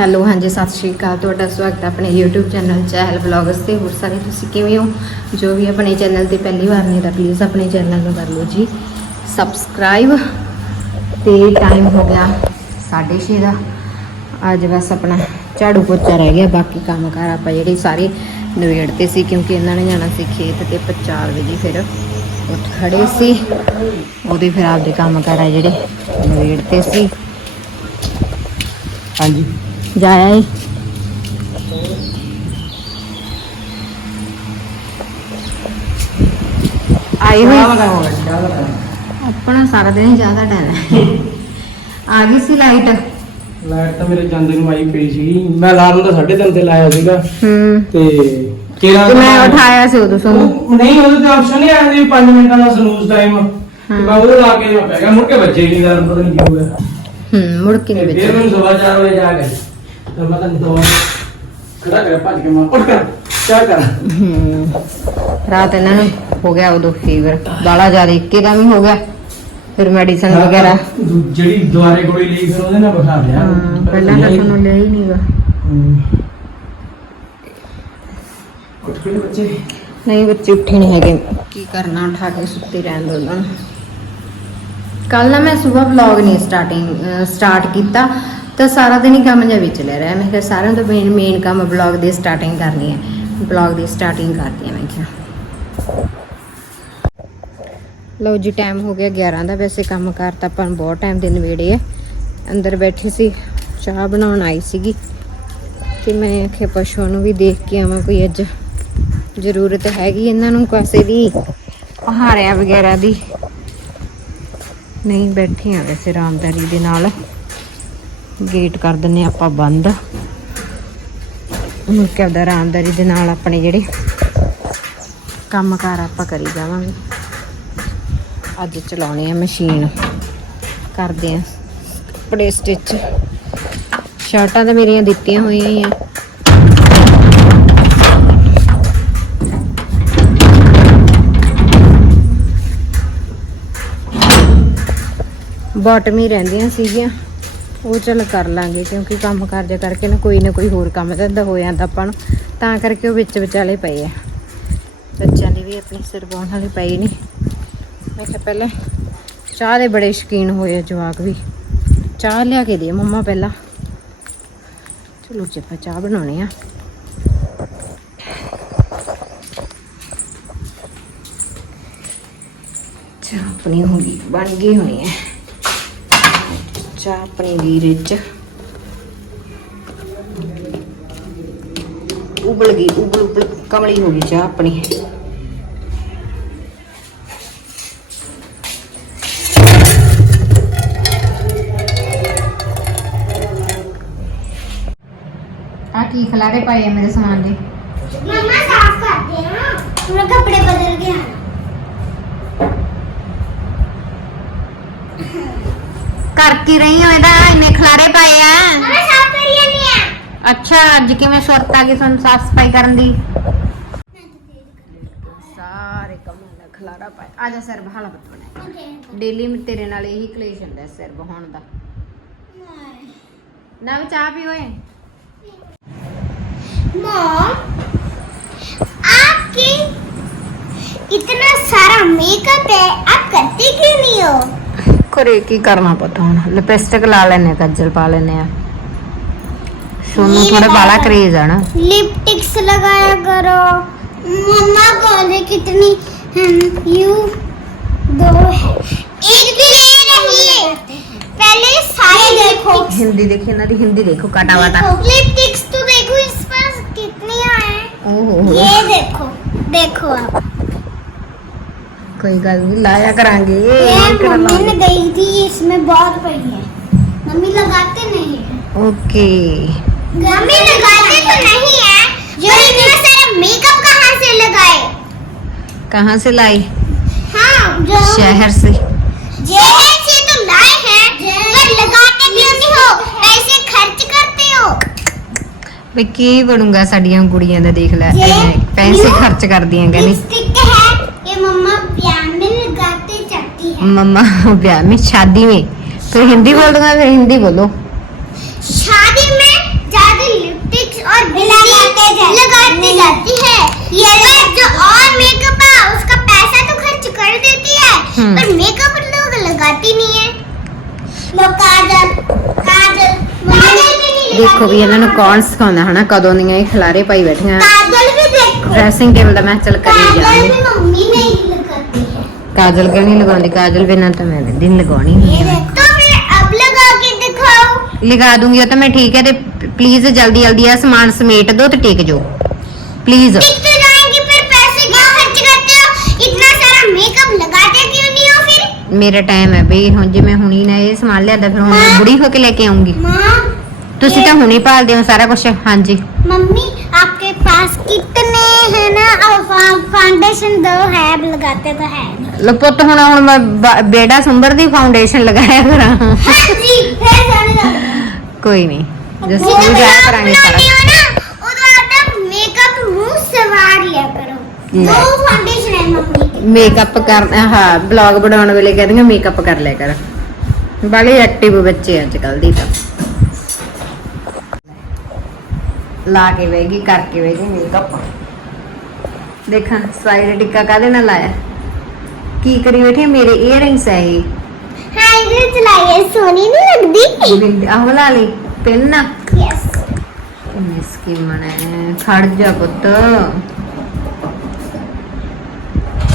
Hello, ਹਾਂਜੀ, ਸਤਿ ਸ਼੍ਰੀ ਅਕਾਲ। ਤੁਹਾਡਾ ਸਵਾਗਤ ਹੈ ਆਪਣੇ YouTube ਚੈਨਲ ਚਹਿਲ ਵਲੌਗਸ ਤੇ। ਹੋਰ ਸਾਰੇ ਤੁਸੀਂ ਕਿਵੇਂ ਹੋ? ਜੋ ਵੀ ਆਪਣੇ ਚੈਨਲ ਤੇ ਪਹਿਲੀ ਵਾਰ ਨੇ ਤਾਂ ਪਲੀਜ਼ ਆਪਣੇ ਚੈਨਲ ਨੂੰ ਕਰ ਲਓ ਜੀ। ਸਬਸਕ੍ਰਾਈਬ ਤੇ ਟਾਈਮ ਹੋ ਗਿਆ 6:30 ਦਾ। ਅੱਜ ਬਸ ਆਪਣਾ ਝਾੜੂ ਪੋਚਾ ਰਹਿ ਗਿਆ, ਬਾਕੀ ਕੰਮ ਕਾਰ ਆਪਾਂ ਜਿਹੜੇ ਸਾਰੇ ਨਵੇੜਤੇ ਸੀ, ਕਿਉਂਕਿ ਇਹਨਾਂ ਨੇ ਜਾਣਾ ਸੀ ਖੇਤ ਤੇ ਆਪਾਂ 4 ਵਜੇ ਫਿਰ ਉੱਠ ਖੜੇ ਸੀ। ਉਹਦੇ ਫਿਰ ਆਪਦੇ ਕੰਮ ਕਾਰ ਆ ਜਿਹੜੇ ਨਵੇੜ 'ਤੇ ਸੀ। ਹਾਂਜੀ। ਜਾਇਆ ਏ। ਆਈ ਹੋਈ ਆਪਣਾ ਸਾਰਾ ਦਿਨ ਜ਼ਿਆਦਾ ਟਾਈਮ ਹੈ। ਆ ਗਈ ਸੀ ਲਾਈਟ। ਲਾਈਟ ਤਾਂ ਮੇਰੇ ਜਾਂਦੇ ਨੂੰ ਆਈ ਪਈ ਸੀ। ਮੈਂ ਅਲਾਰਮ ਤਾਂ 3:30 ਤੇ ਲਾਇਆ ਸੀਗਾ। ਹੂੰ। ਤੇ ਕਿਹੜਾ ਤੇ ਮੈਂ ਉਠਾਇਆ ਸੀ ਉਦੋਂ ਸਾਨੂੰ। ਉਹ ਨਹੀਂ ਉਹਦੇ ਤੇ ਆਪਸ਼ਨ ਨਹੀਂ ਆਇਆ ਸੀ 5 ਮਿੰਟਾਂ ਦਾ ਸਨੂਜ਼ ਟਾਈਮ ਤੇ ਮੈਂ ਉਹ ਲਾ ਕੇ ਮੈਂ ਪੈ ਗਿਆ। ਮੁੜ ਕੇ ਬੱਜੇ ਹੀ ਨਹੀਂ ਕਰਨ ਪਤਾ ਨਹੀਂ ਕੀ ਹੋ ਗਿਆ। ਹੂੰ ਮੁੜ ਕੇ ਤੇ ਨਹੀਂ ਫਿਰ ਵਿੱਚ ਮੈਨੂੰ ਸਵਾ ਚਾਰ ਵਜੇ ਜਾ ਕੇ ਰਾਤ ਇਹਨਾਂ ਨੂੰ ਹੋ ਗਿਆ ਉਦੋਂ ਫੀਵਰ ਬਾਲਾ ਜ਼ਿਆਦਾ ਇੱਕੇ ਦਾ ਵੀ ਹੋ ਗਿਆ। ਫਿਰ ਮੈਡੀਸਨ ਵਗੈਰਾ। ਜਿਹੜੀ ਦੁਆਰੇ ਗੋਲੀ ਲਈ ਫਿਰ ਉਹਦੇ ਨਾਲ ਬਿਠਾ ਲਿਆ। ਹਾਂ ਪਹਿਲਾਂ ਤਾਂ ਤੁਹਾਨੂੰ ਲਿਆ ਹੀ ਨਹੀਂਗਾ ਹੂੰ। ਉੱਠ ਕੇ ਬੱਚੇ। ਨਹੀਂ ਬੱਚੇ ਉੱਠੇ ਨਹੀਂ ਹੈਗੇ। ਕੀ ਕਰਨਾ ਉਠਾ ਕੇ ਸੁੱਤੇ ਰਹਿਣ ਦੋ ਉਹਨਾਂ ਨੂੰ। ਕੱਲ ਨਾ ਮੈਂ ਸਵੇਰ ਵਲੌਗ ਨਹੀਂ ਸਟਾਰਟਿੰਗ ਸਟਾਰਟ ਕੀਤਾ। ਤਾਂ ਸਾਰਾ ਦਿਨ ਹੀ ਕੰਮ ਜਿਹਾ ਵਿੱਚ ਲੈ ਰਿਹਾ। ਮੈਂ ਕਿਹਾ ਸਾਰਿਆਂ ਤੋਂ ਮੇਨ ਮੇਨ ਕੰਮ ਵਲੌਗ ਦੀ ਸਟਾਰਟਿੰਗ ਕਰਨੀ ਹੈ। ਵਲੌਗ ਦੀ ਸਟਾਰਟਿੰਗ ਕਰਦੀ ਹਾਂ ਮੈਂ ਕਿਹਾ। ਲਓ ਜੀ ਟਾਈਮ ਹੋ ਗਿਆ 11 ਦਾ। ਵੈਸੇ ਕੰਮ ਕਾਰ ਤਾਂ ਆਪਾਂ ਨੂੰ ਬਹੁਤ ਟਾਈਮ ਦੇ ਨਵੇੜੇ ਹੈ। ਅੰਦਰ ਬੈਠੀ ਸੀ, ਚਾਹ ਬਣਾਉਣ ਆਈ ਸੀਗੀ। ਤੇ ਮੈਂ ਆਖਿਆ ਪਸ਼ੂਆਂ ਨੂੰ ਵੀ ਦੇਖ ਕੇ ਆਵਾਂ ਕੋਈ ਅੱਜ। ਜ਼ਰੂਰਤ ਹੈਗੀ ਇਹਨਾਂ ਨੂੰ ਕਿਸੇ ਦੀ ਪਹਾੜਿਆਂ ਵਗੈਰਾ ਦੀ। ਨਹੀਂ ਬੈਠੇ ਆ ਵੈਸੇ ਆਰਾਮਦਾਰੀ ਦੇ ਨਾਲ। ਗੇਟ ਕਰ ਦਿੰਨੇ ਆਪਾਂ ਬੰਦ। ਹੁਣ ਆਪਦਾ ਆਰਾਮਦਾਰੀ ਦੇ ਨਾਲ ਆਪਣੇ ਜਿਹੜੇ ਕੰਮ ਕਾਰ ਆਪਾਂ ਕਰੀ ਜਾਵਾਂਗੇ। ਅੱਜ ਚਲਾਉਣੀ ਆ ਮਸ਼ੀਨ। ਕਰਦੇ ਆ ਕੱਪੜੇ ਸਟਿਚ ਸ਼ਰਟਾਂ ਤਾਂ ਮੇਰੀਆਂ ਦਿੱਤੀਆਂ ਹੋਈਆਂ ਹੀ ਆ। ਬਾਟਮ ਹੀ ਰਹਿੰਦੀਆਂ ਸੀਗੀਆਂ। ਉਹ ਚੱਲ ਕਰ ਲਾਂਗੇ, ਕਿਉਂਕਿ ਕੰਮ ਕਾਰਜ ਕਰਕੇ ਨਾ ਕੋਈ ਨਾ ਕੋਈ ਹੋਰ ਕੰਮ ਧੰਦਾ ਹੋ ਜਾਂਦਾ ਆਪਾਂ ਨੂੰ। ਤਾਂ ਕਰਕੇ ਉਹ ਵਿੱਚ ਵਿਚਾਲੇ ਪਏ ਆ। ਬੱਚਿਆਂ ਦੀ ਵੀ ਆਪਣੀ ਸਿਰ ਬਾਉਣ ਵਾਲੀ ਪਈ ਨਹੀਂ ਮੈਂ ਕਿਹਾ ਪਹਿਲੇ ਚਾਹ ਦੇ ਬੜੇ ਸ਼ੌਕੀਨ ਹੋਏ ਆ ਜਵਾਕ ਵੀ। ਚਾਹ ਲਿਆ ਕੇ ਦੇ ਮੰਮਾ ਪਹਿਲਾਂ। ਚਲੋ ਜੀ, ਆਪਾਂ ਚਾਹ ਬਣਾਉਣੀ ਆ। ਚਾਹ ਆਪਣੀ ਹੋ ਗਈ, ਬਣ ਗਈ ਹੋਣੀ ਹੈ ਚਾਹ ਆਪਣੀ ਦੀ ਰਿੱਝ ਉਬਲ ਗਈ ਉਬਲ ਉਬਲ ਕਮਲੀ ਹੋ ਗਈ ਚਾਹ ਆਪਣੀ। ਆ ਕੀ ਖਲਾਰੇ ਪਾਏ ਮੇਰੇ ਸਮਾਨ ਦੇ? ਮਮਾ ਸਾਫ਼ ਕਰਦੇ ਹਾਂ। ਹੁਣ ਕੱਪੜੇ ਬਦਲ ਗਏ ਹਨ ਕਰ ਕੀ ਰਹੀ ਹੋ ਇਹਦਾ ਇੰਨੇ ਖਲਾਰੇ ਪਾਏ ਆ मम्मा साफ करिए नहीं है ਅੱਛਾ ਅੱਜ ਕਿਵੇਂ ਸੁਰਤ ਆ ਗਈ ਤੁਹਾਨੂੰ ਸਾਫ ਸਫਾਈ ਕਰਨ ਦੀ ਸਾਰੇ ਕੰਮਾਂ ਦਾ ਖਲਾਰਾ ਪਾਇਆ ਆ ਜਾ ਸਿਰ ਬਹਾਲਾ ਬਤਵਣਾ ਡੇਲੀ ਤੇਰੇ ਨਾਲ ਇਹੀ ਕਲੇਸ਼ ਹੁੰਦਾ ਹੈ ਸਿਰ ਬਹਾਉਣ ਦਾ ਨਾ ਵੀ ਚਾਹ ਪੀ ਓਏ मॉम आपकी इतना सारा मेकअप है आप करते क्यों नहीं हो ਕਰੇ ਕੀ ਕਰਨਾ ਪਤਾ ਹੁਣ ਲਿਪਸਟਿਕ ਲਾ ਲੈਨੇ ਕੱਜਲ ਪਾ ਲੈਨੇ ਆ ਸੋਨੂੰ ਥੋੜਾ ਬਾਲਾ ਕਰੇਜ਼ ਆ ਨਾ लिपस्टिक्स लगाया करो मम्मा बोले कितनी हम यू दो है एक भी ले रही है पहले सारे देखो ਹਿੰਦੀ ਦੇਖੀ ਇਹਨਾਂ ਦੀ ਹਿੰਦੀ ਦੇਖੋ ਕਾਟਾ ਵਾਟਾ लिपस्टिक्स तो देखो इस पास कितनी है ਓਹੋ ये देखो देखो आप ਕੋਈ ਗੱਲ ਨਹੀਂ ਲਾਇਆ ਕਰਾਂਗੇ ये ਕਰ मम्मी ने ਲਾਂਗੇ। गई थी इसमें बहुत पड़ी है मम्मी लगाते नहीं है ਓਕੇ मम्मी लगाते तो नहीं है जो इतना सारा मेकअप कहाँ से लगाए कहाँ से लाई हाँ जो शहर से जेहर से तो लाए हैं पर लगाते क्यों नहीं हो पैसे खर्च करते हो ਵੀ ਕੀ ਬਣੂਗਾ ਸਾਡੀਆਂ ਕੁੜੀਆਂ ਦਾ ਦੇਖ ਲੈ ਜੇ ਇੰਨੇ ਪੈਸੇ you- ਖਰਚ ਕਰਦੀਆਂ ਕਹਿੰਦੀ लिपस्टिक मम्मा ब्याह में शादी में तो हिंदी बोल दूंगा फिर हिंदी बोलो शादी में और लगाते लगाते जाती है ये पर जो और मेकअप है उसका पैसा तो खर्च कर देती है हम्म। पर मेकअप लोग लगाती नहीं है लोग काजल काजल काजल भी नहीं ਦੇਖੋ ਵੀ ਇਹਨਾਂ ਨੂੰ ਕੌਣ ਸਿਖਾਉਂਦਾ ਹਨਾ ਕਦੋਂ ਦੀਆਂ ਇਹ ਖਿਲਾਰੇ ਪਾਈ ਬੈਠੀਆਂ काजल भी देखो ਡਰੈਸਿੰਗ ਟੇਬਲ ਦਾ ਮੈਂ ਚੱਲ ਕਰੀ काजल ਜਾਂਦੀ भी मम्मी नहीं लगाती है ਕਾਜਲ ਕਿਉਂ ਨਹੀਂ ਲਗਾਉਂਦੀ ਕਾਜਲ ਬਿਨਾਂ ਤਾਂ ਮੈਂ ਦਿਨ ਲਗਾਉਣੀ ਨਹੀਂ ये ਹੈ तो फिर अब लगा के दिखाओ ਲਗਾ ਦੂੰਗੀ ਉਹ ਤਾਂ ਮੈਂ ਠੀਕ ਹੈ ਤੇ ਪਲੀਜ਼ ਜਲਦੀ ਜਲਦੀ ਆ ਸਮਾਨ ਸਮੇਟ ਦਿਓ ਤੇ ਟਿਕ ਜਾਓ ਪਲੀਜ਼ टिक तो जाएंगी फिर पैसे क्यों खर्च करते हो इतना सारा मेकअप लगाते क्यों नहीं हो फिर ਮੇਰਾ ਟਾਈਮ ਹੈ ਬਈ ਹੁਣ ਜਿਵੇਂ ਹੁਣੀ ਨਾ ਇਹ ਸਮਾਨ ਲਿਆਦਾ ਫਿਰ ਹੁਣ ਮੈਂ ਬੁੜੀ ਹੋ ਕੇ ਲੈ ਕੇ ਆਉਂਗੀ माँ ਤੁਸੀਂ ਤਾਂ ਹੁਣੀ ਭਾਲਦੇ ਹੋ ਸਾਰਾ ਕੁਝ ਹਾਂਜੀ मम्मी फाउंडेशन दो है अब लगाते तो है ਲੋ ਪੁੱਤ ਹੁਣ ਹੁਣ ਮੈਂ ਬ- ਬੇੜਾ ਸੁੰਬਰ ਦੀ ਫਾਊਂਡੇਸ਼ਨ ਲਗਾਇਆ ਕਰਾਂ हाँ जी फिर जाने दो ਕੋਈ ਨਹੀਂ ਜਸ जिसे ਵੀ ਜਾਇਆ vlog ਕਰਾਂਗੇ बनाते ਸਾਰਾ हो ना उधर आता मेकअप मुंह सवार लिया करो ले। दो फाउंडेशन है मम्मी के ਮੇਕਅਪ ਕਰ ਹਾਂ ਬਲੌਗ ਬਣਾਉਣ ਵੇਲੇ ਕਹਿੰਦੀਆਂ ਮੇਕਅਪ ਕਰ ਲਿਆ ਕਰ ਬਾਲੇ ਐਕਟਿਵ ਬੱਚੇ ਅੱਜ ਕੱਲ ਦੀ ਤਾਂ ਲਾ ਕੇ ਵੇਗੀ ਕਰਕੇ ਵੇਗੀ ਮੇਕਅਪ ਦੇਖਾਂ ਸਵਾਈ ਦਾ ਟਿੱਕਾ ਕਾਦੇ ਨਾਲ ਲਾਇਆ? ਕੀ ਕਰੀ ਬੈਠੇ ਮੇਰੇ 이어ਰਿੰਗਸ ਹੈ ਇਹ ਹਾਈ ਦੇ ਚਲਾਈਏ ਸੋਹਣੀ ਨਹੀਂ ਲੱਗਦੀ? ਬਿੰਦ ਆਹ ਲਾ ਲਈ ਪਿੰਨ ਯੈਸ ਇਸ ਕੀ ਮਨੇ ਖੜ ਜਾ ਪੁੱਤ।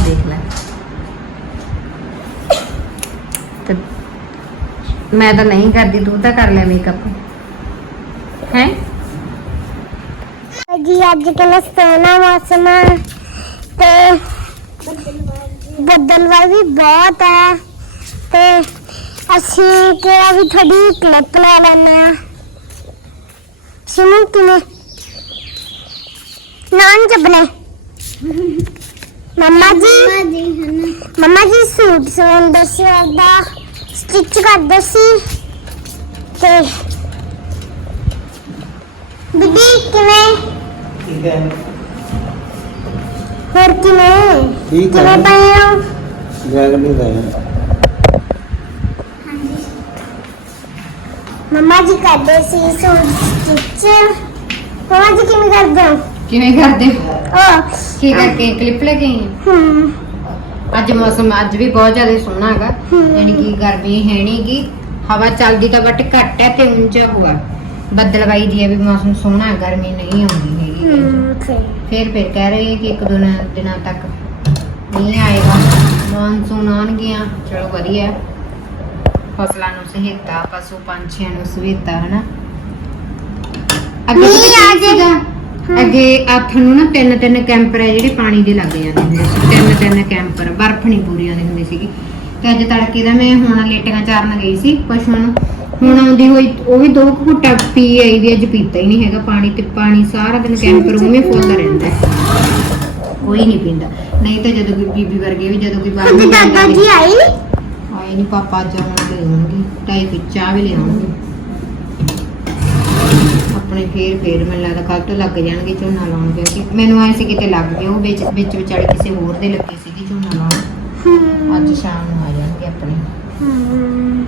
ਦੇਖ ਲੈ। ਤੇ ਮੈਂ ਤਾਂ ਨਹੀਂ ਕਰਦੀ ਤੂੰ ਤਾਂ ਕਰ ਲੈ ਮੇਕਅਪ ਹੈ? ਜੀ ਅੱਜ ਕੱਲ ਸੋਨਾ ਮੌਸਮ ਤੇ ਬੱਦਲਵਾਈ ਵੀ ਬਹੁਤ ਹੈ ਤੇ ਅਸੀਂ ਕਿਹਾ ਵੀ ਥੋੜੀ ਕਲਿੱਪ ਲੈ ਲੈਣੇ ਆ ਸਿਮੂ ਕਿਵੇਂ। ਨਾਨ ਜਬਨੇ ਮੰਮਾ ਜੀ। ਮੰਮਾ ਜੀ ਸੂਟ ਸਵਾਉਂਦੇ ਸੀ ਉਹਦਾ ਸਟਿਚ ਕਰਦੇ ਸੀ। ਤੇ ਬੀਬੀ ਕਿਵੇਂ? ਠੀਕ ਹੈ। ਹੋਰ ਕਿਵੇਂ? ਠੀਕ ਕਿਵੇਂ ਪਏ ਹੋ? ਜੈਗ ਨਹੀਂ ਗਏ ਮੰਮਾ ਜੀ ਕਰਦੇ ਸੀ ਸੂਟ ਸਟਿਚ ਮੰਮਾ ਜੀ ਕਿਵੇਂ ਕਰਦੇ ਹੋ? ਕਿਵੇਂ ਕਰਦੇ? ਓ ਕੀ ਕਰਕੇ ਕਲਿੱਪ ਲੈ ਕੇ ਆਈ ਹਮ ਅੱਜ ਮੌਸਮ ਅੱਜ ਵੀ ਬਹੁਤ ਜ਼ਿਆਦਾ ਸੋਹਣਾ ਹੈਗਾ। ਯਾਨੀ ਕਿ ਗਰਮੀ ਹੈ ਨਹੀਂ ਗੀ। ਹਵਾ ਚੱਲਦੀ ਤਾਂ ਬਟ ਘੱਟ ਹੈ ਤੇ ਉਂਚਾ ਹੋਆ ਬੱਦਲਵਾਈ ਦੀ ਹੈ ਵੀ ਮੌਸਮ ਸੋਹਣਾ ਹੈ ਗਰਮੀ ਨਹੀਂ ਆਉਂਦੀ ਹੈਗੀ। ਹਮ ਸਹੀ। ਫਿਰ ਫਿਰ ਕਹਿ ਰਹੇ ਹੈ ਕਿ ਇੱਕ ਦੋ ਦਿਨਾਂ- ਦਿਨਾਂ ਤੱਕ ਮੀਂਹ ਆਏਗਾ। ਮੌਨਸੂਨ ਆਉਣਗੀਆਂ ਚਲੋ ਵਧੀਆ। ਹੈ। ਫਸਲਾਂ ਨੂੰ ਸਹਾਇਤਾ ਪਸ਼ੂ ਪੰਛੀਆਂ ਨੂੰ ਸਹਾਇਤਾ ਹਨਾ। ਅੱਗੇ ਆ। ਸੀਗਾ? ਅੱਗੇ ਆਥਣ ਨੂੰ ਨਾ ਤਿੰਨ ਤਿੰਨ ਕੈਂਪਰ ਹੈ ਜਿਹੜੇ ਪਾਣੀ ਦੇ ਲੱਗ ਜਾਂਦੇ ਹੁੰਦੇ ਸੀ। ਤਿੰਨ ਤਿੰਨ ਕੈਂਪਰ ਬਰਫ਼ ਨਹੀਂ ਪੂਰੀ ਆਉਂਦੀ ਹੁੰਦੀ ਸੀਗੀ। ਤੇ ਅੱਜ ਤੜਕੇ ਦਾ ਮੈਂ ਹੁਣ ਲੇਟੀਆਂ ਚਾਰਨ ਗਈ ਸੀ ਪਸ਼ੂਆਂ ਨੂੰ। ਹੁਣ ਆਉਂਦੀ ਹੋਈ ਉਹ ਵੀ ਦੋ ਕੁ ਘੁੱਟਾ ਪੀ ਆਈ ਦੀ ਅੱਜ ਪੀਤਾ ਹੀ ਨਹੀਂ ਹੈਗਾ ਪਾਣੀ ਤੇ ਪਾਣੀ ਸਾਰਾ ਦਿਨ ਕੈਂਪਰ ਉਵੇਂ ਫੁੱਲਦਾ ਰਹਿੰਦਾ ਹੈ। ਕੋਈ ਨਹੀਂ ਪੀਂਦਾ। ਨਹੀਂ ਤਾਂ ਜਦੋਂ ਕੋਈ ਬੀਬੀ ਵਰਗੇ ਵੀ ਜਦੋਂ ਕੋਈ ਬਾਹਰ ਦਾਦਾ ਜੀ ਆਏ ਆਏ ਨਹੀਂ ਪਾਪਾ ਅੱਜ ਆਉਣਗੇ ਲਿਆਉਣਗੇ ਢਾਈ ਕੁ ਚਾਹ ਵੀ ਲਿਆਉਣਗੇ। ਆਪਣੇ ਫੇਰ ਫੇਰ ਮੈਨੂੰ ਲੱਗਦਾ ਕੱਲ ਤੋਂ ਲੱਗ ਜਾਣਗੇ ਝੋਨਾ ਲਾਉਣ ਕਿਉਂਕਿ ਮੈਨੂੰ ਆਏ ਸੀ ਕਿਤੇ ਲੱਗ ਗਏ ਉਹ ਵਿੱਚ ਵਿੱਚ ਵਿਚਾਲੇ ਕਿਸੇ ਹੋਰ ਦੇ ਲੱਗੇ ਸੀਗੀ ਝੋਨਾ ਲਾਉਣ। ਅੱਜ ਸ਼ਾਮ ਨੂੰ ਆ ਜਾਣਗੇ ਆਪਣੇ ਹਮ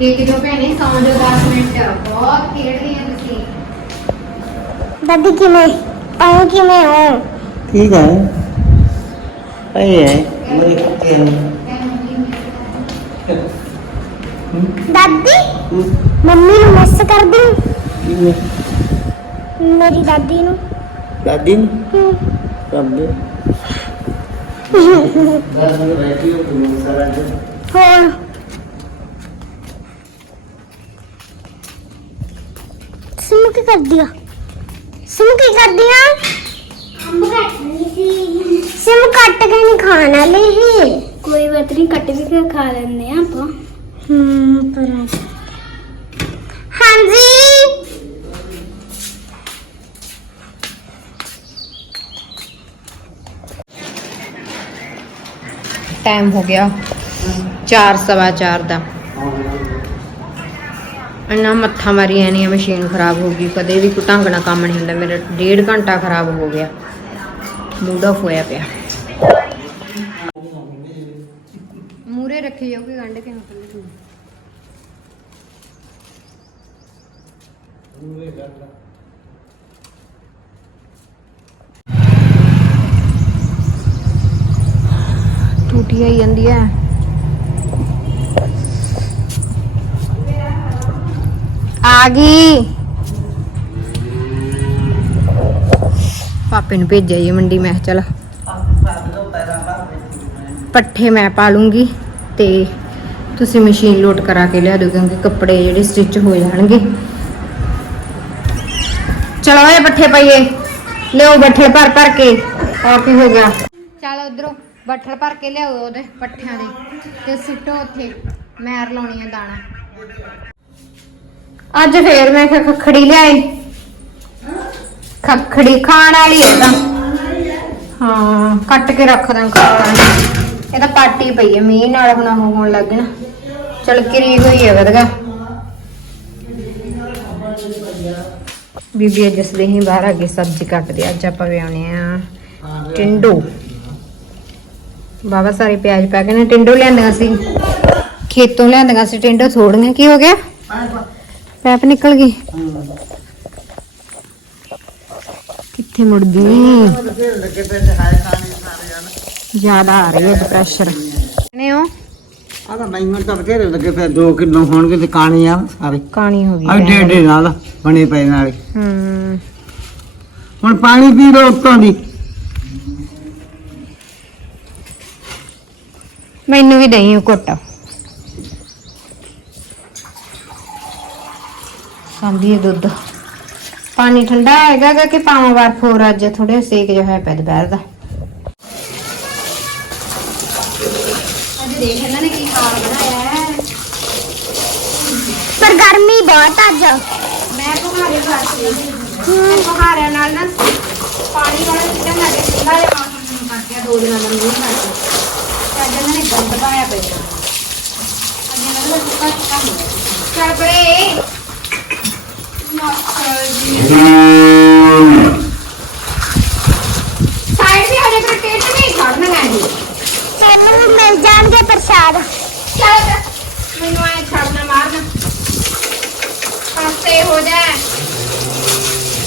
ਇੱਕ ਦੋ ਭੈਣੇ ਸੌਂ ਜੋ 10 ਮਿੰਟ। ਬਹੁਤ ਖੇਡਦੀਆਂ ਤੁਸੀਂ। ਦਾਦੀ ਕਿਵੇਂ? ਆਏ ਕਿਵੇਂ ਹੋ? ਠੀਕ ਹੈ ਇਹ ਹੈ ਮੇਰੇ ਕਿਤੇ ਦਾਦੀ? ਮੰਮੀ ਨੂੰ ਮਿਸ ਕਰਦੀ ਮੇਰੀ ਦਾਦੀ ਨੂੰ। ਦਾਦੀ ਨੂੰ? ਹਮ। ਰੱਬੇ ਦਾਦੀ ਬੈਠੀ ਹੋ ਤੂੰ ਸਾਰਾ ਦਿਨ। ਹੋਰ ਸਿਮੂ ਕੀ ਕਰਦੀ ਆ? ਸਿਮੂ ਕੀ ਕਰਦੀ ਆ? ਅੰਬ ਕੱਟ ਰਹੀ ਸੀ। ਸਿਮੂ ਕੱਟ ਕੇ ਨਹੀਂ ਖਾਣ ਵਾਲੀ ਹੀ ਕੋਈ ਬਾਤ ਨਹੀਂ ਕੱਟ ਵੀ ਕੇ ਖਾ ਲੈਂਦੇ ਆ ਆਪਾਂ। ਹਮ ਪਰ ਹਾਂਜੀ। ਟਾਈਮ ਹੋ ਗਿਆ 4 ਸਵਾ 4 ਦਾ। ਇੰਨਾ ਮੱਥਾ ਮਾਰੀ ਐ ਨਹੀਂ ਮਸ਼ੀਨ ਖਰਾਬ ਹੋ ਗਈ, ਕਦੇ ਵੀ ਕੋਈ ਢੰਗ ਨਾਲ ਕੰਮ ਨਹੀਂ ਹੁੰਦਾ, ਮੇਰਾ ਡੇਢ ਘੰਟਾ ਖਰਾਬ ਹੋ ਗਿਆ। ਮੂਡ ਫੋਇਆ ਪਿਆ। ਮੂਰੇ ਰੱਖੀ ਜਾਊਗੀ, ਗੰਢ ਕੇ ਹੱਥ ਵਿੱਚ ਮੂਰੇ ਗੰਢ ਟੁੱਟੀ ਆਈ ਜਾਂਦੀ ਹੈ। ਆ ਗਈ। ਪਾਪੇ ਨੂੰ ਭੇਜਿਆ ਜੀ ਮੰਡੀ, ਮੈਂ ਕਿਹਾ ਪੱਠੇ ਮੈਂ ਪਾ ਲੂੰਗੀ ਤੇ ਤੁਸੀਂ ਮਸ਼ੀਨ ਲੋਡ ਕਰਾ ਕੇ ਲਿਆ ਦਿਓ ਕਿਉਂਕਿ ਕੱਪੜੇ ਜਿਹੜੇ ਸਟਿਚ ਹੋ ਜਾਣਗੇ। ਚਲੋ ਇਹ ਪੱਠੇ ਪਾਈਏ। ਲਿਓ ਬੱਠੇ ਭਰ ਭਰ ਕੇ। ਔਰ ਕੀ ਹੋ ਗਿਆ? ਚਲ ਉਧਰੋਂ ਬੱਠਲ ਭਰ ਕੇ ਲਿਆਓ ਉਹਦੇ ਪੱਠਿਆਂ ਦੇ। ਤੇ ਸਿੱਟੋ ਉੱਥੇ। ਮੈਰ ਲਾਉਣੀ ਆ ਦਾਣਾ। ਅੱਜ ਫੇਰ ਮੈਂ ਕਿਹਾ ਖਖੜੀ ਲਿਆਏ ਖਖੜੀ ਖਾਣ ਵਾਲੀ ਹੈ ਤਾਂ। ਹਾਂ, ਕੱਟ ਕੇ ਰੱਖ ਦਾਂ ਕੱਟ ਇਹ ਤਾਂ ਪਾਟੀ ਪਈ ਹੈ ਮੀਂਹ ਨਾਲ ਹੁਣ ਹੋਣ ਲੱਗ ਨਾ। ਚਲ ਕਰੀ ਹੋਈ ਹੈ ਵਧਗਾ ਬੀਬੀ ਅੱਜ ਸਦੇ ਬਾਹਰ ਆ ਕੇ ਸਬਜ਼ੀ ਕੱਟਦੇ ਅੱਜ ਆਪਾਂ ਵਿਆਉਣੇ ਆ ਟਿੰਡੋ। ਬਾਬਾ ਸਾਰੇ ਪਿਆਜ਼ ਪਾ ਕੇ ਨਾ ਟਿੰਡੋ ਲਿਆਂਦੀਆਂ ਸੀ। ਖੇਤੋਂ ਲਿਆਂਦੀਆਂ ਸੀ, ਟਿੰਡੂ ਥੋੜੀਆਂ ਕੀ ਹੋ ਗਿਆ? ਪੈਪ ਨਿਕਲ ਗਈ। ਕਿੱਥੇ ਮੁੜ ਗਈ? ਜ਼ਿਆਦਾ ਆ ਰਹੀ ਹੈ ਪ੍ਰੈਸ਼ਰ ਨੇ ਉਹ ਆ ਤਾਂ ਮੈਨੂੰ ਤਾਂ ਬਥੇਰੇ ਲੱਗੇ ਪਏ 2 ਕਿਲੋ ਹੋਣਗੇ ਤੇ ਕਾਣੀ ਆ ਸਾਰੇ। ਕਾਣੀ ਹੋ ਗਈ ਆ ਡੇ ਡੇ ਨਾਲ ਬਣੇ ਪਏ ਨਾਲੇ। ਹੂੰ। ਹੁਣ ਪਾਣੀ ਪੀ ਲੋ ਉੱਤੋਂ ਦੀ। ਮੈਨੂੰ ਵੀ ਦਈ ਘੁੱਟ। ਸੰਦੀ ਹੈ ਦੁੱਧ। ਪਾਣੀ ਠੰਡਾ ਹੈਗਾ ਕਿ ਪਾਵਾਂ ਵਾਰ ਫੋਰ ਅੱਜ? ਥੋੜੇ ਸੇਕ ਜਿਹਾ ਹੋਇਆ ਪਿਆ ਦੁਪਹਿਰ ਦਾ। ਅੱਜ ਦੇਖ ਇਹਨਾਂ ਨੇ ਕੀ ਖਾਣ ਬਣਾਇਆ ਹੈ। ਪਰ ਗਰਮੀ ਬਹੁਤ ਅੱਜ। ਮੈਂ ਤੁਹਾਡੇ ਖਾਤੇ ਹੂੰ ਤੁਹਾਰੇ ਨਾਲ ਨਾ ਪਾਣੀ ਵਾਲਾ ਚੀਜ਼ਾਂ ਲੱਗੇ ਠੰਡਾ ਜਿਹਾ ਮੌਸਮ ਕਰਕੇ ਦੋ ਦਿਨਾਂ ਦਾ ਮੀਂਹ ਕਰਕੇ ਤੇ ਅੱਜ ਇਹਨਾਂ ਨੇ ਗੰਦ ਪਾਇਆ ਪਿਆ। ਅੱਜ ਇਹਨਾਂ ਦਾ ਸੁੱਕਾ ਸੁੱਕਾ ਹੋ। ਗਿਆ ਸਾਈਡ ਤੇ ਤੱਕ ਟੇਟ ਨਹੀਂ ਖੜਨਾ ਹੈ ਸਾਨੂੰ ਮਿਲ ਜਾਣਗੇ ਪ੍ਰਸ਼ਾਦ। ਚੱਲ ਮੈਨੂੰ ਆਏ ਛੱਡਣਾ ਮਾਰਨਾ ਪਾਸੇ ਹੋ ਜਾ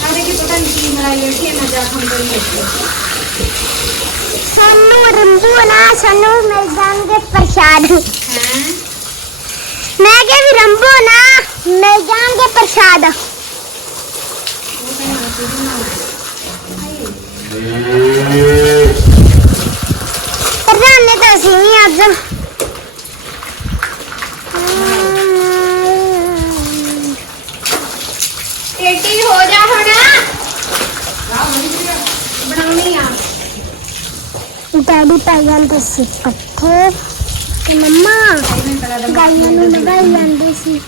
ਅਰੇ ਕੀ ਪਤਾ ਨਹੀਂ ਕੀ ਬੈਠੀ ਹੈ ਮੈਂ ਜਾ ਖੰਡ ਨਹੀਂ ਸਾਨੂੰ ਰੰਬੂ ਨਾ ਸਾਨੂੰ ਮਿਲ ਜਾਣਗੇ ਪ੍ਰਸ਼ਾਦ। ਹੈ? ਮੈਂ ਕਿਹਾ ਵੀ ਰੰਬੂ ਨਾ ਮਿਲ ਜਾਣਗੇ ਪ੍ਰਸ਼ਾਦ। ਪ੍ਰਧਾਨ ਨੇ ਤਾਂ ਅਸੀਂ ਨਹੀਂ ਅੱਜ ਟੇਟੀ ਹੋ ਜਾ ਹੁਣ। ਬਣਾਉਣੀ ਆ। ਡੈਡੀ ਪਾਈ ਜਾਂਦੇ ਸੀ ਪੱਠੇ ਤੇ ਮੰਮਾ ਗਾਈਆਂ ਨੂੰ ਲਗਾਈ ਜਾਂਦੇ ਸੀ।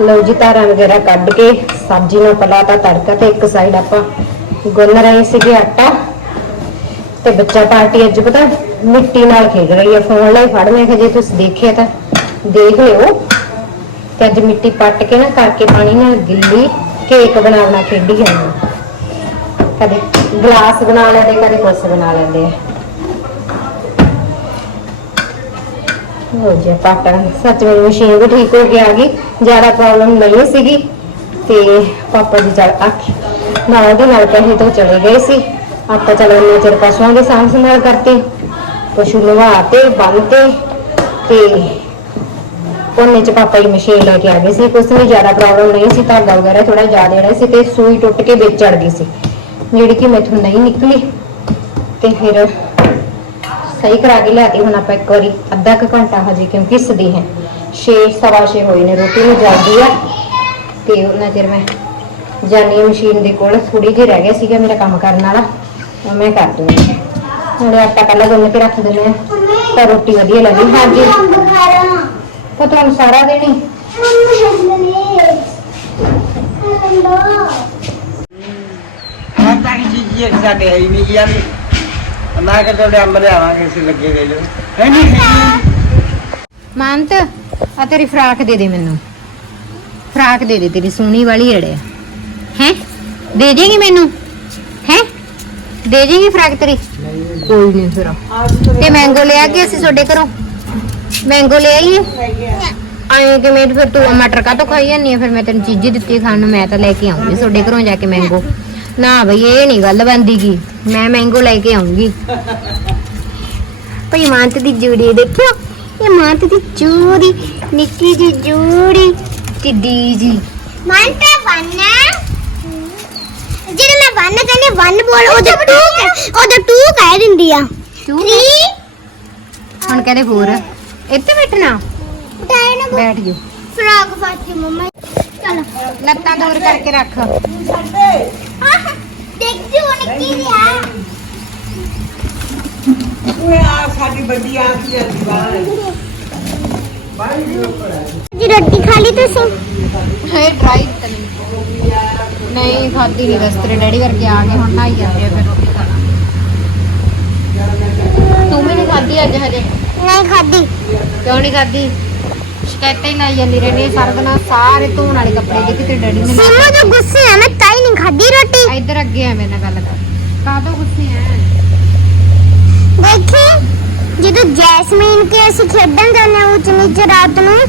ਲਓ ਜੀ ਤਾਰਾਂ ਵਗੈਰਾ ਕੱਢ ਕੇ ਸਬਜ਼ੀ ਨੂੰ ਪਲਾਤਾ ਤੜਕਾ ਤੇ ਇੱਕ ਸਾਈਡ ਆਪਾਂ ਗੁੰਨ ਰਹੇ ਸੀਗੇ ਆਟਾ। ਤੇ ਬੱਚਾ ਪਾਰਟੀ ਅੱਜ ਪਤਾ ਮਿੱਟੀ ਨਾਲ ਖੇਡ ਰਹੀ ਹੈ ਫੋਨ ਲਈ ਫੜ ਮੈਂ ਕਿ ਜੇ ਤੁਸੀਂ ਦੇਖਿਆ ਤਾਂ ਦੇਖ ਲਿਓ। ਤੇ ਅੱਜ ਮਿੱਟੀ ਪੱਟ ਕੇ ਨਾ ਕਰਕੇ ਪਾਣੀ ਨਾਲ ਗਿੱਲੀ ਕੇਕ ਬਣਾ ਖੇਡੀ ਜਾਂਦੀ ਕਦੇ ਗਲਾਸ ਬਣਾ ਲੈਂਦੇ, ਕਦੇ ਕੁਛ ਬਣਾ ਲੈਂਦੇ ਆ। ਹੋ ਜੀ ਪਾਟਾ ਸੱਚ ਮੇਰੀ ਮਸ਼ੀਨ ਵੀ ਠੀਕ ਹੋ ਕੇ ਆ ਗਈ। ਜ਼ਿਆਦਾ ਪ੍ਰੋਬਲਮ ਨਹੀਂ ਸੀਗੀ। ਤੇ ਪਾਪਾ ਜੀ ਚਲ ਆਖੀ ਨਾਲ ਉਹਦੇ ਨਾਲ ਕਹੇ ਤੋਂ ਚਲੇ ਗਏ ਸੀ। ਆਪਾਂ ਚਲੋ ਇੰਨੇ ਚਿਰ ਪਸ਼ੂਆਂ ਸਾਂਭ ਸੰਭਾਲ ਕਰਤੇ। ਪਸ਼ੂ ਨਵਾਤੇ, ਬੰਨਤੇ ਤੇ ਉਹਨੇ ਚ ਪਾਪਾ ਜੀ ਮਸ਼ੀਨ ਲੈ ਕੇ ਆ ਗਏ ਸੀ। ਕੁਛ ਵੀ ਜ਼ਿਆਦਾ ਪ੍ਰੋਬਲਮ ਨਹੀਂ ਸੀ, ਧਾਗਾ ਵਗੈਰਾ ਥੋੜਾ ਜ਼ਿਆਦਾ ਰਿਹਾ ਸੀ ਤੇ ਸੂਈ ਟੁੱਟ ਕੇ ਵਿੱਚ ਚੜ ਗਈ ਸੀ। ਜਿਹੜੀ ਕਿ ਮੈਥੋਂ ਨਹੀਂ ਨਿਕਲੀ। ਤੇ ਫਿਰ ਸਹੀ ਕਰਾ ਕੇ ਲਿਆਤੀ ਹੁਣ ਆਪਾਂ ਇੱਕ ਵਾਰੀ ਅੱਧਾ ਕੁ ਘੰਟਾ ਹਜੇ ਕਿਉਂਕਿ ਸਦੀ ਹੈ। 6 ਸਵਾ ਛੇ ਹੋਏ ਨੇ, ਰੋਟੀ ਨੂੰ ਜਲਦੀ ਆ। ਤੇ ਉਹਨਾਂ ਚਿਰ ਮੈਂ ਜਾਨੀ ਮਸ਼ੀਨ ਦੇ ਕੋਲ ਥੋੜੀ ਜਿਹੀ ਰਹਿ ਗਿਆ ਸੀਗਾ ਮੇਰਾ ਕੰਮ ਕਰਨ ਵਾਲਾ ਉਹ ਮੈਂ ਕਰ ਦੂੰਗੀ। ਹੁਣ ਆਟਾ ਪਹਿਲਾਂ ਗੁੰਨ ਕੇ ਰੱਖ ਦਿੰਦੇ ਆ ਤਾਂ ਰੋਟੀ ਵਧੀਆ ਲੱਗੀ ਹਾਂਜੀ। ਤਾਂ ਤੁਹਾਨੂੰ ਸਾਰਾ ਦੇਣੀ ਹੀ। ਤਾਂ ਕੀ ਚੀਜ਼ ਸਾਡੇ ਹੈ ਨਹੀਂ ਯਾਰ ਮੈਂ ਕਿਹਾ ਤੁਹਾਡੇ ਅੰਬ ਲਿਆਵਾਂਗੇ, ਅਸੀਂ ਲੱਗੇ ਗਏ ਜੋ ਹੈ ਨਹੀਂ। ਮਾਨਤ ਆ ਤੇਰੀ ਫਰਾਕ ਦੇ ਦੇ ਮੈਨੂੰ। ਫਰਾਕ ਦੇ ਦੇ, ਤੇਰੀ ਸੋਹਣੀ ਵਾਲੀ ਅੜੇ ਹੈ? ਦੇ ਦੇਗੀ ਮੈਨੂੰ? ਹੈ? ਦੇ ਦੇਗੀ ਫਰਾਕ ਤੇਰੀ? ਕੋਈ ਨਹੀਂ ਫਿਰ। ਤੇ ਮੈਂਗੋ ਲਿਆ ਕੇ ਅਸੀਂ ਤੁਹਾਡੇ ਘਰੋਂ? ਮੈਂਗੋ ਲੈ ਆਈਏ? ਆਏ ਕਿ ਮੈਂ ਫਿਰ ਤੂੰ ਮਟਰ ਕਾ ਤੋਂ ਖਾਈ ਜਾਂਦੀ ਆ? ਫਿਰ ਮੈਂ ਤੈਨੂੰ ਚੀਜ਼ੀ ਦਿੱਤੀ ਖਾਣ ਨੂੰ, ਮੈਂ ਤਾਂ ਲੈ ਕੇ ਆਉਂਗੀ ਤੁਹਾਡੇ ਘਰੋਂ ਜਾ ਕੇ ਮੈਂਗੋ ਨਾ ਬਈ ਇਹ ਨਹੀਂ ਗੱਲ ਬੰਦੀ ਕੀ ਮੈਂ ਮੈਂਗੋ ਲੈ ਕੇ ਆਉਂਗੀ ਭਈ ਮਾਂਤ ਦੀ ਜੂੜੀ ਦੇਖਿਓ ਇਹ ਮਾਂਤ ਦੀ ਜੂੜੀ ਨਿੱਕੀ ਜੀ ਜੂੜੀ। ਕਿੱਡੀ ਜੀ। ਮੰਟਾ ਵਨ। ਜਦੋਂ ਮੈਂ ਵਨ ਕਹਿੰਦੇ ਵਨ ਬੋਲ ਉਹਦਾ ਟੂ ਉਹਦਾ ਟੂ ਕਹਿ ਦਿੰਦੀ ਆ। 3 ਹੁਣ ਕਹਿੰਦੇ ਹੋਰ। ਇੱਥੇ ਬੈਠਣਾ। ਨਾ ਬੈਠ ਜਾ ਫਰਾਕ ਫਾਤੀ ਮਮਾ। ਚਲੋ। ਲੱਤਾਂ ਦੂਰ ਕਰਕੇ ਰੱਖ। ਆਹ, ਦੇਖ ਜੀ ਉਹ ਕੀ ਲਿਆ ਓਏ ਆ ਸਾਡੀ ਵੱਡੀ ਆ ਕੀ ਜਾਂਦੀ ਬਾਹਰ ਜੀ ਰੋਟੀ ਖਾ ਲਈ ਤੁਸੀਂ? ਹੈ ਡਰਾਈ ਤਨੀ ਨਹੀਂ। ਖਾਦੀ ਨਹੀਂ ਦਸ ਤੇਰੇ ਡੈਡੀ ਵਰਗੇ ਆ ਗਏ ਹੁਣ ਨਹਾਈ ਜਾਂਦੇ ਆ ਫਿਰ ਰੋਟੀ ਖਾਣਾ। ਤੂੰ ਵੀ ਨਹੀਂ ਖਾਦੀ ਅੱਜ ਹਜੇ? ਨਹੀਂ ਖਾਦੀ ਕਿਉਂ ਨਹੀਂ ਖਾਦੀ ਸ਼ਿਕਾਇਤਾਂ ਹੀ ਲਾਈ ਜਾਂਦੀ ਰਹਿੰਦੀ ਸਾਰਾ ਦਿਨ ਸਾਰੇ ਧੋਣ ਵਾਲੇ ਕੱਪੜੇ ਦੇ ਤੇਰੇ ਡੈਡੀ ਨੇ ਸਿਮੂ ਤਾਂ ਗੁੱਸੇ ਆ ਮੈਂ ਰੋਟੀ ਇੱਧਰ ਅੱਗੇ ਆ ਮੇਰੇ ਨਾਲ ਗੱਲ ਕਰ। ਕਾਹਤੋਂ ਗੁੱਸੇ ਆ ਦੇਖੀ ਜਦੋਂ ਜੈਸਮੀਨ ਕੇ ਅਸੀਂ ਖੇਡਣ ਜਾਂਦੇ ਹਾਂ ਉੱਚ ਨੀਚ ਰਾਤ ਨੂੰ ਹੈ?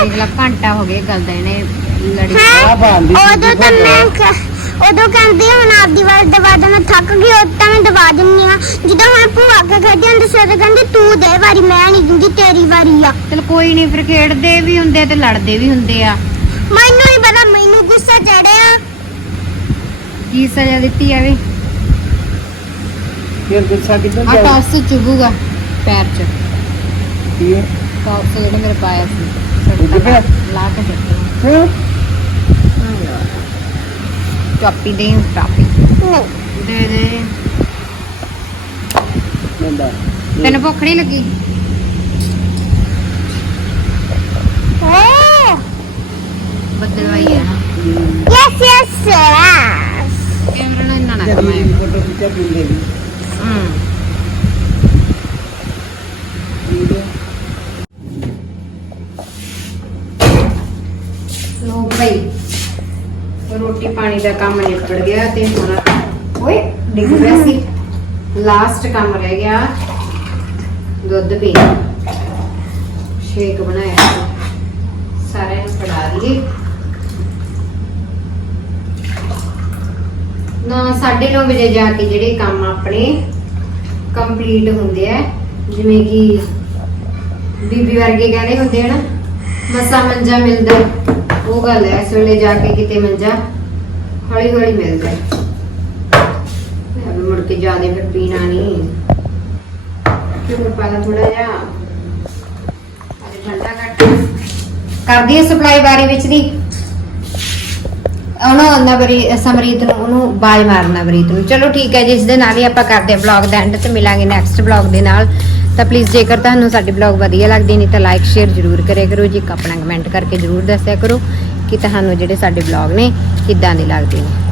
ਦੇਖ ਲਾ ਘੰਟਾ ਹੋ ਗਿਆ ਗੱਲ ਦਾ ਇਹਨੇ ਲੜੀ ਹੈ? ਬਾਂਦੀ ਸੀ ਉਦੋਂ ਤਾਂ ਮੈਂ ਕ- ਉਦੋਂ ਕਹਿੰਦੀ ਹੁਣ ਆਪਦੀ ਵਾਰ ਦਵਾ ਦੇ ਮੈਂ ਥੱਕ ਗਈ ਉਹ ਤਾਂ ਮੈਂ ਦਵਾ ਦਿੰਨੀ ਆ। ਜਦੋਂ ਹੁਣ ਭੂਆ ਕੇ ਖੇਡਣ ਹੁੰਦੇ ਸੀ ਉਦੋਂ ਕਹਿੰਦੀ ਤੂੰ ਦੇ ਵਾਰੀ ਮੈਂ ਨਹੀਂ ਦਿੰਦੀ ਤੇਰੀ ਵਾਰੀ ਆ। ਚਲ ਕੋਈ ਨਹੀਂ ਫਿਰ ਖੇਡਦੇ ਵੀ ਹੁੰਦੇ ਤੇ ਲੜਦੇ ਵੀ ਹੁੰਦੇ ਆ। ਮੈਨੂੰ ਨਹੀਂ ਪਤਾ ਮੈਨੂੰ ਗੁੱਸਾ ਚੜਿਆ। ਕੀ ਸਜ਼ਾ ਦਿੱਤੀ ਆ ਵੀ ਫਿਰ ਗੁੱਸਾ ਕਿੱਧਰ ਆ ਜਾਊ ਟਾਸ ਚੁਭੂਗਾ ਪੈਰ 'ਚ। ਕੀ ਹੈ? ਟਾਸ ਜਿਹੜਾ ਮੇਰੇ ਪਾਇਆ ਸੀ। ਉੱਡ? ਲਾ ਕੇ ਚੱਕੀ ਹੈਂ? ਚਾਪੀ ਦੇ ਚਾਪੀ ਨਹੀਂ ਦੇ ਦੇ। ਲੈਂਦਾ। ਤੈਨੂੰ ਭੁੱਖ ਨਹੀਂ ਲੱਗੀ? ਓ! ਬੱਦਲਵਾਈ ਆ ਯੈਸ ਯੈਸ ਨਾਲ ਇੰਨਾ ਨਾ ਜਦ ਕਮਾਇਆ ਲੋ ਭਾਈ, ਰੋਟੀ ਪਾਣੀ ਦਾ ਕੰਮ ਨਿਬੜ ਗਿਆ ਤੇ ਹੁਣ ਓਏ, ਡਿੱਗ ਪਿਆ ਸੀ। ਲਾਸਟ ਕੰਮ ਰਹਿ ਗਿਆ, ਦੁੱਧ ਪੀਣਾ ਸ਼ੇਕ ਬਣਾਇਆ। ਸਾਰਿਆਂ ਨੂੰ ਫੜਾ ਦਈਏ। ਨਾ 9:30 ਵਜੇ ਜਾ ਕੇ ਜਿਹੜੇ ਕੰਮ ਆਪਣੇ ਕੰਪਲੀਟ ਹੁੰਦੇ ਆ, ਜਿਵੇਂ ਕਿ ਬੀਬੀ ਵਰਗੇ ਕਹਿੰਦੇ ਹੁੰਦੇ ਆ ਮਸਾ ਮੰਜਾ ਮਿਲਦਾ, ਉਹ ਗੱਲ ਹੈ, ਇਸ ਵੇਲੇ ਜਾ ਕੇ ਕਿਤੇ ਮੰਜਾ ਹੌਲੀ ਹੌਲੀ ਮਿਲਦਾ ਅਬ ਮੁੜ ਕੇ ਜਾਦੇ ਫਿਰ ਪੀਣਾ ਨਹੀਂ ਫਿਰ ਪਾਲਾ ਥੋੜਾ ਜਿਹਾ। ਅੱਜ ਠੰਡਾ ਘੱਟ ਕਰਦੀ ਹੈ ਸਪਲਾਈ ਬਾਰੇ ਵਿੱਚ ਦੀ? ਉਹਨੂੰ ਨਵਰੀ ਸਮਰੀਤ ਨੂੰ, ਉਹਨੂੰ ਬਾਜ ਮਾਰਨਾ ਬਰੀਤ ਨੂੰ। ਚਲੋ ਠੀਕ ਹੈ ਜੀ, ਇਸ ਦੇ ਨਾਲ ਹੀ ਆਪਾਂ ਕਰਦੇ ਹਾਂ ਵਲੌਗ ਦਾ ਐਂਡ ਤੇ ਮਿਲਾਂਗੇ ਨੈਕਸਟ ਵਲੌਗ ਦੇ ਨਾਲ। ਤਾਂ ਪਲੀਜ਼ ਜੇਕਰ ਤੁਹਾਨੂੰ ਸਾਡੇ ਵਲੌਗ ਵਧੀਆ ਲੱਗਦੇ ਨੇ ਤਾਂ ਲਾਈਕ ਸ਼ੇਅਰ ਜ਼ਰੂਰ ਕਰਿਆ ਕਰੋ। ਜੀ ਇੱਕ ਆਪਣਾ ਕਮੈਂਟ ਕਰਕੇ ਜ਼ਰੂਰ ਦੱਸਿਆ ਕਰੋ ਕਿ ਤੁਹਾਨੂੰ ਜਿਹੜੇ ਸਾਡੇ ਵਲੌਗ ਨੇ ਕਿੱਦਾਂ ਦੇ ਲੱਗਦੇ ਨੇ।